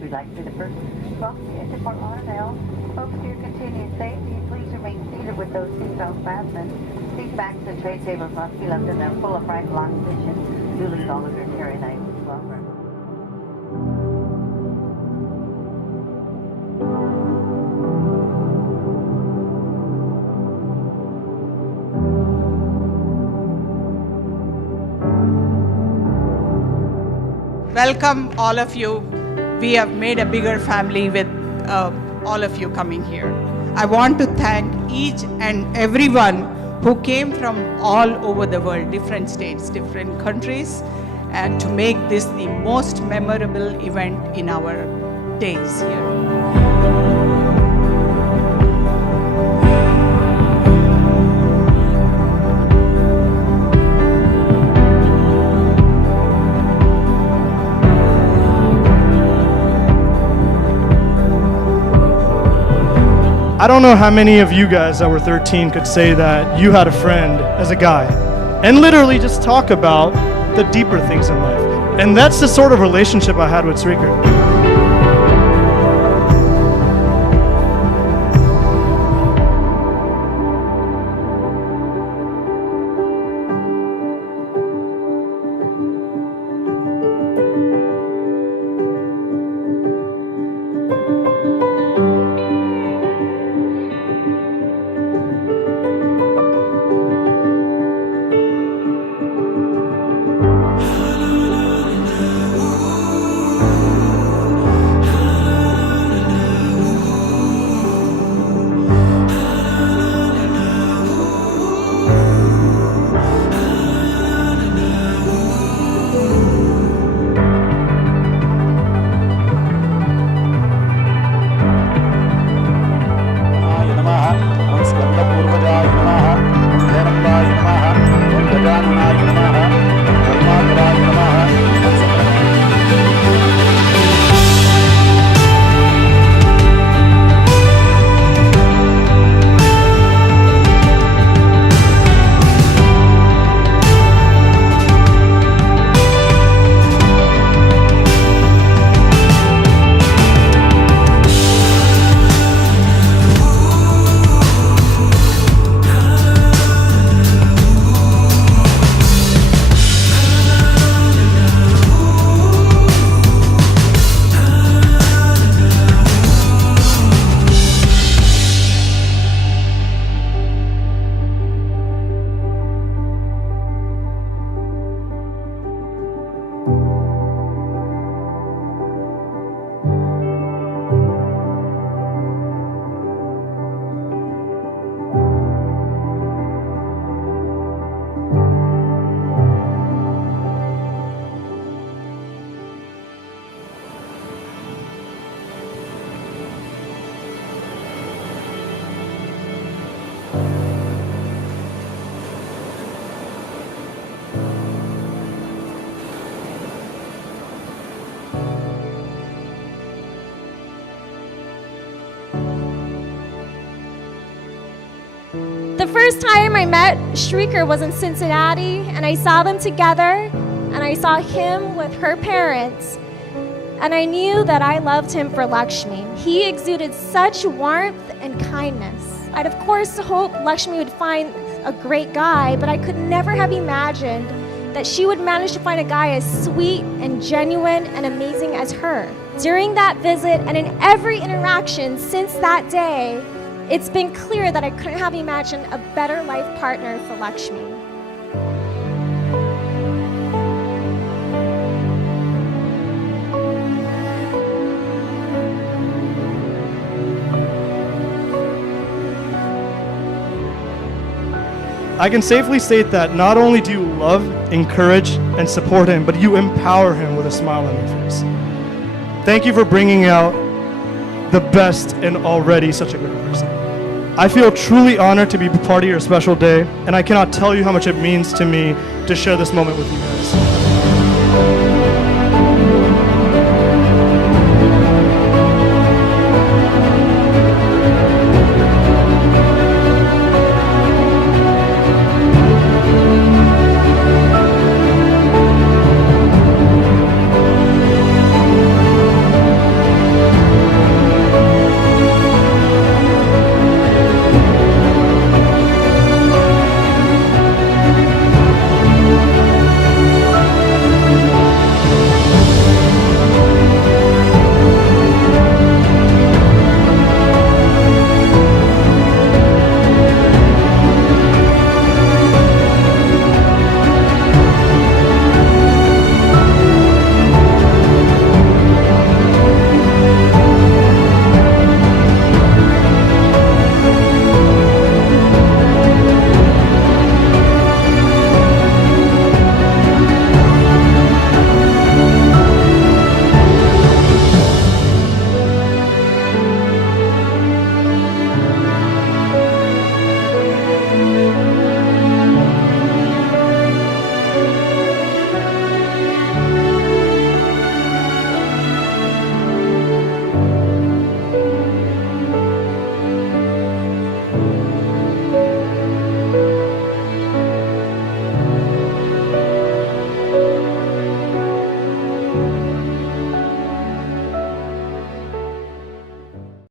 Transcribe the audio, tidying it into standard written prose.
we'd like to be the first welcome you to Fort Lauderdale. Folks, for your continued safety, please remain seated with those seatbelts fastened. Seat backs and tray tables must be left in their full upright lock position. Do leave all of your carrying items well removed. Welcome all of you. We have made a bigger family with all of you coming here. I want to thank each and everyone who came from all over the world, different states, different countries, and to make this the most memorable event in our days here. I don't know how many of you guys that were 13 could say that you had a friend as a guy and literally just talk about the deeper things in life. And that's the sort of relationship I had with Srikar. The first time I met Srikar was in Cincinnati, and I saw them together, and I saw him with her parents, and I knew that I loved him for Lakshmi. He exuded such warmth and kindness. I'd of course hoped Lakshmi would find a great guy, but I could never have imagined that she would manage to find a guy as sweet and genuine and amazing as her. During that visit and in every interaction since that day, it's been clear that I couldn't have imagined a better life partner for Lakshmi. I can safely state that not only do you love, encourage, and support him, but you empower him with a smile on your face. Thank you for bringing out the best in already such a great person. I feel truly honored to be part of your special day, and I cannot tell you how much it means to me to share this moment with you guys.